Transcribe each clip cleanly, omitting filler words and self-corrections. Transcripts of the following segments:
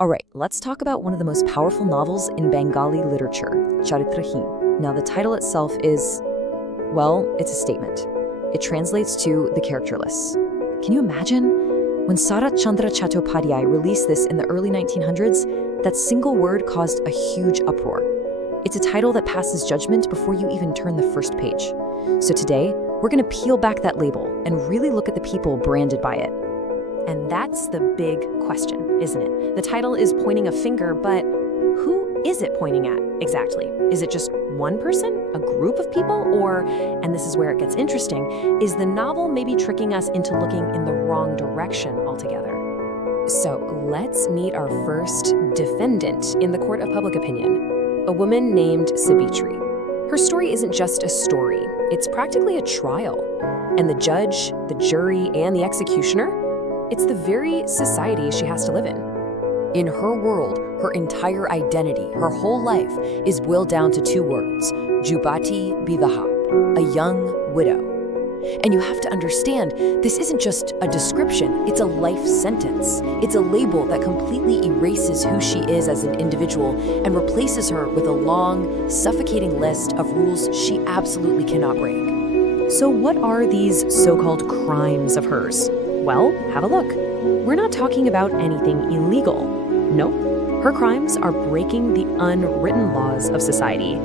All right, let's talk about one of the most powerful novels in Bengali literature, Choritrohin. Now, the title itself is, well, it's a statement. It translates to the characterless. Can you imagine? When Sarat Chandra Chattopadhyay released this in the early 1900s, that single word caused a huge uproar. It's a title that passes judgment before you even turn the first page. So today, we're going to peel back that label and really look at the people branded by it. And that's the big question, isn't it? The title is pointing a finger, but who is it pointing at exactly? Is it just one person, a group of people, or, and this is where it gets interesting, is the novel maybe tricking us into looking in the wrong direction altogether? So let's meet our first defendant in the court of public opinion, a woman named Savitri. Her story isn't just a story, it's practically a trial. And the judge, the jury, and the executioner, it's the very society she has to live in. In her world, her entire identity, her whole life, is boiled down to two words, Jubati Bidahab, a young widow. And you have to understand, this isn't just a description, it's a life sentence. It's a label that completely erases who she is as an individual and replaces her with a long, suffocating list of rules she absolutely cannot break. So what are these so-called crimes of hers? Well, have a look. We're not talking about anything illegal. Nope. Her crimes are breaking the unwritten laws of society.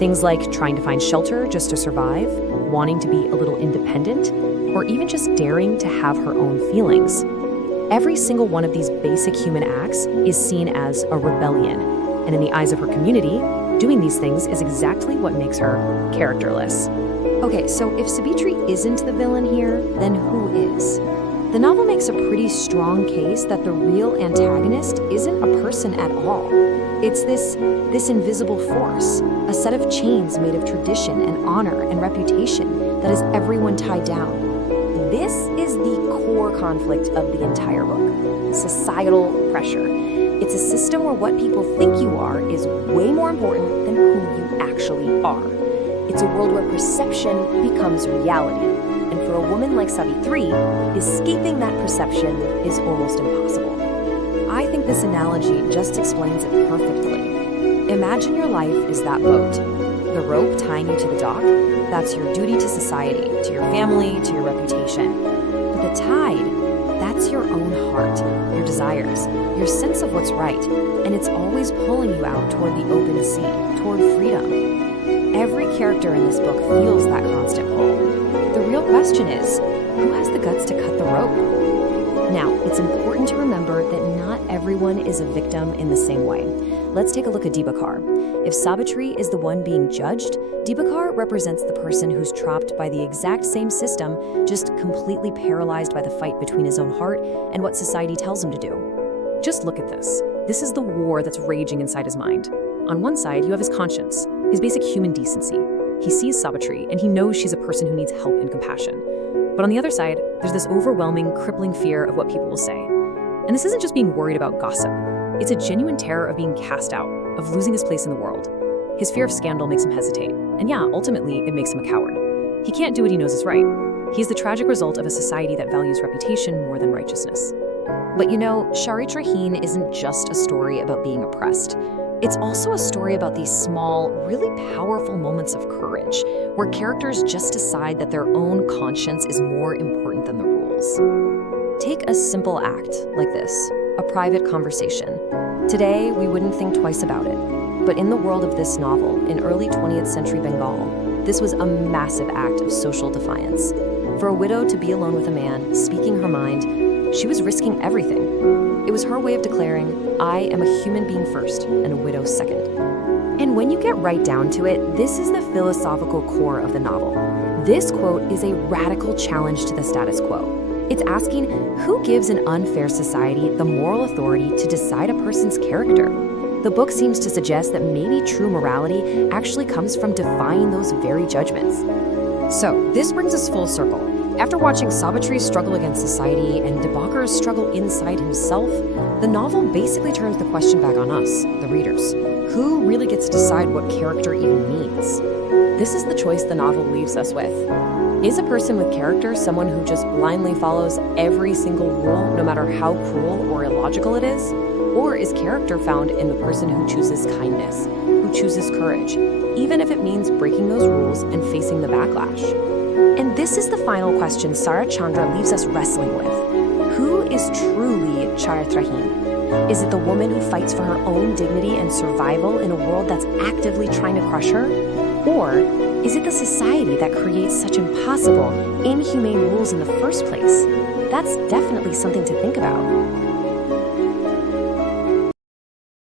Things like trying to find shelter just to survive, wanting to be a little independent, or even just daring to have her own feelings. Every single one of these basic human acts is seen as a rebellion. And in the eyes of her community, doing these things is exactly what makes her characterless. Okay, so if Savitri isn't the villain here, then who is? The novel makes a pretty strong case that the real antagonist isn't a person at all. It's this invisible force, a set of chains made of tradition and honor and reputation that has everyone tied down. This is the core conflict of the entire book, societal pressure. It's a system where what people think you are is way more important than who you actually are. It's a world where perception becomes reality. And for a woman like Savitri, escaping that perception is almost impossible. I think this analogy just explains it perfectly. Imagine your life is that boat. The rope tying you to the dock, that's your duty to society, to your family, to your reputation. But the tide, that's your own heart, your desires, your sense of what's right, and it's always pulling you out toward the open sea, toward freedom. Every character in this book feels that constant pull. The real question is, who has the guts to cut the rope? Now, it's important to remember that not everyone is a victim in the same way. Let's take a look at Dibakar. If Savitri is the one being judged, Dibakar represents the person who's trapped by the exact same system, just completely paralyzed by the fight between his own heart and what society tells him to do. Just look at this. This is the war that's raging inside his mind. On one side, you have his conscience, his basic human decency. He sees Savitri, and he knows she's a person who needs help and compassion. But on the other side, there's this overwhelming, crippling fear of what people will say. And this isn't just being worried about gossip. It's a genuine terror of being cast out, of losing his place in the world. His fear of scandal makes him hesitate. And yeah, ultimately, it makes him a coward. He can't do what he knows is right. He's the tragic result of a society that values reputation more than righteousness. But you know, Choritrohin isn't just a story about being oppressed. It's also a story about these small, really powerful moments of courage, where characters just decide that their own conscience is more important than the rules. Take a simple act like this, a private conversation. Today, we wouldn't think twice about it. But in the world of this novel, in early 20th century Bengal, this was a massive act of social defiance. For a widow to be alone with a man, speaking her mind, she was risking everything. It was her way of declaring, I am a human being first and a widow second. And when you get right down to it, this is the philosophical core of the novel. This quote is a radical challenge to the status quo. It's asking, who gives an unfair society the moral authority to decide a person's character? The book seems to suggest that maybe true morality actually comes from defying those very judgments. So, this brings us full circle. After watching Savitri's struggle against society and Dibakar's struggle inside himself, the novel basically turns the question back on us, the readers. Who really gets to decide what character even means? This is the choice the novel leaves us with. Is a person with character someone who just blindly follows every single rule, no matter how cruel or illogical it is? Or is character found in the person who chooses kindness, who chooses courage, even if it means breaking those rules and facing the backlash? And this is the final question Sarat Chandra leaves us wrestling with. Who is truly Choritrohin? Is it the woman who fights for her own dignity and survival in a world that's actively trying to crush her? Or is it the society that creates such impossible, inhumane rules in the first place? That's definitely something to think about.